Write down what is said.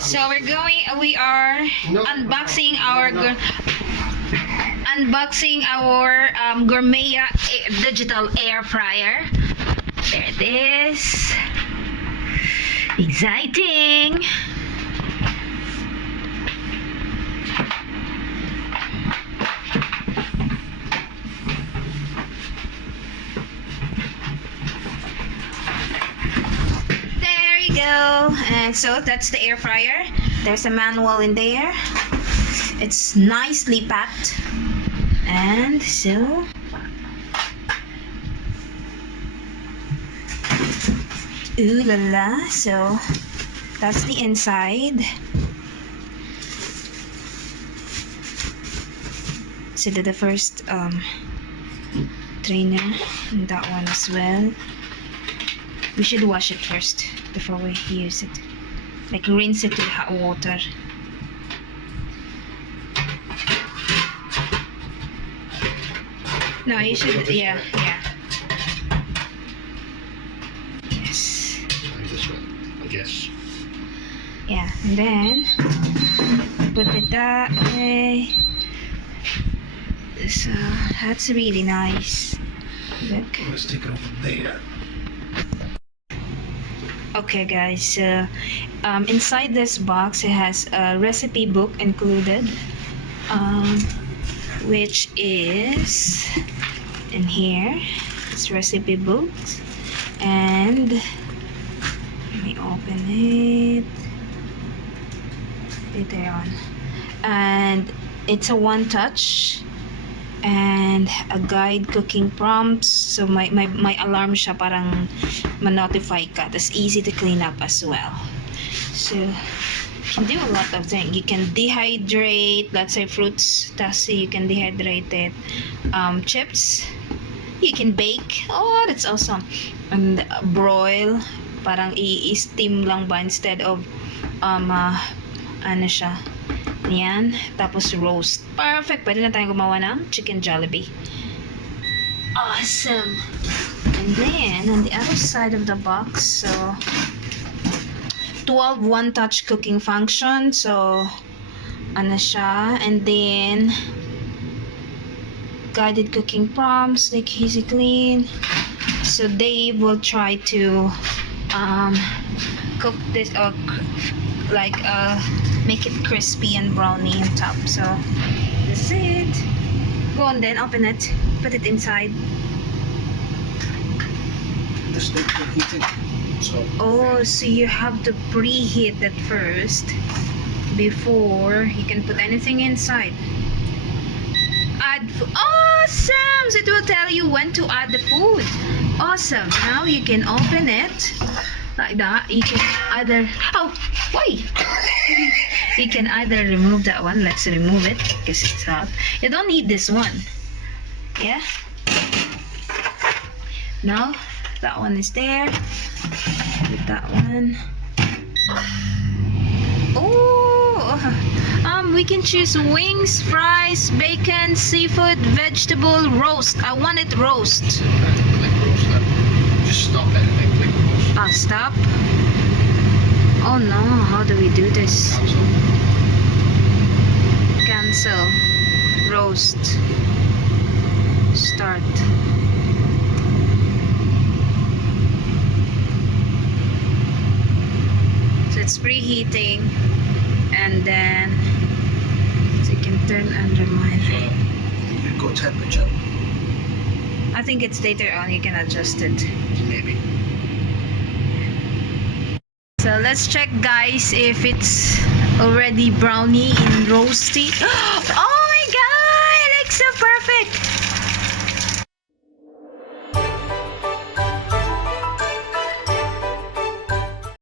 So we are unboxing our Gourmia digital air fryer. There it is. Exciting. And so that's the air fryer. There's a manual in there. It's nicely packed. And so ooh la la. So that's the inside. So the first trainer and that one as well. We should wash it first before we use it. Like rinse it with hot water. No, you should, yeah. Yes. I guess. Yeah, and then put it that way. So that's really nice. Look. Let's take it over there. Okay guys, so inside this box it has a recipe book included, which is in here. It's recipe books, and let me open it later on. And it's a one touch and a guide cooking prompts. So my alarm siya parang ma-notify ka. That's easy to clean up as well. So you can do a lot of things. You can dehydrate, let's say fruits, tasty, you can dehydrate it. Chips, you can bake. Oh, that's awesome. And broil, parang i-steam lang ba instead of ano siya, yan. Tapos roast. Perfect. Pwede na tayong gumawa ng chicken Jollibee. Awesome. And then, on the other side of the box, so 12 one-touch cooking function. So, ano siya. And then, guided cooking prompts, like easy clean. So, Dave will try to cook this, or like make it crispy and browny on top. So that's it. Go on then, open it, put it inside. This thing heating. So you have to preheat it first before you can put anything inside. Add food. Awesome! So it will tell you when to add the food. Awesome. Now you can open it like that. You can either you can either remove that one. Let's remove it because it's hot. You don't need this one. Yeah. Now that one is there. With that one. Oh, we can choose wings, fries, bacon, seafood, vegetable, roast. I want it roast. Just stop it and click roast. Stop. Oh no, how do we do this? Cancel. Roast. Start. So it's preheating, and then so you can turn under mine. You go temperature. I think it's later on you can adjust it. Maybe. So let's check guys if it's already brownie and roasty. Oh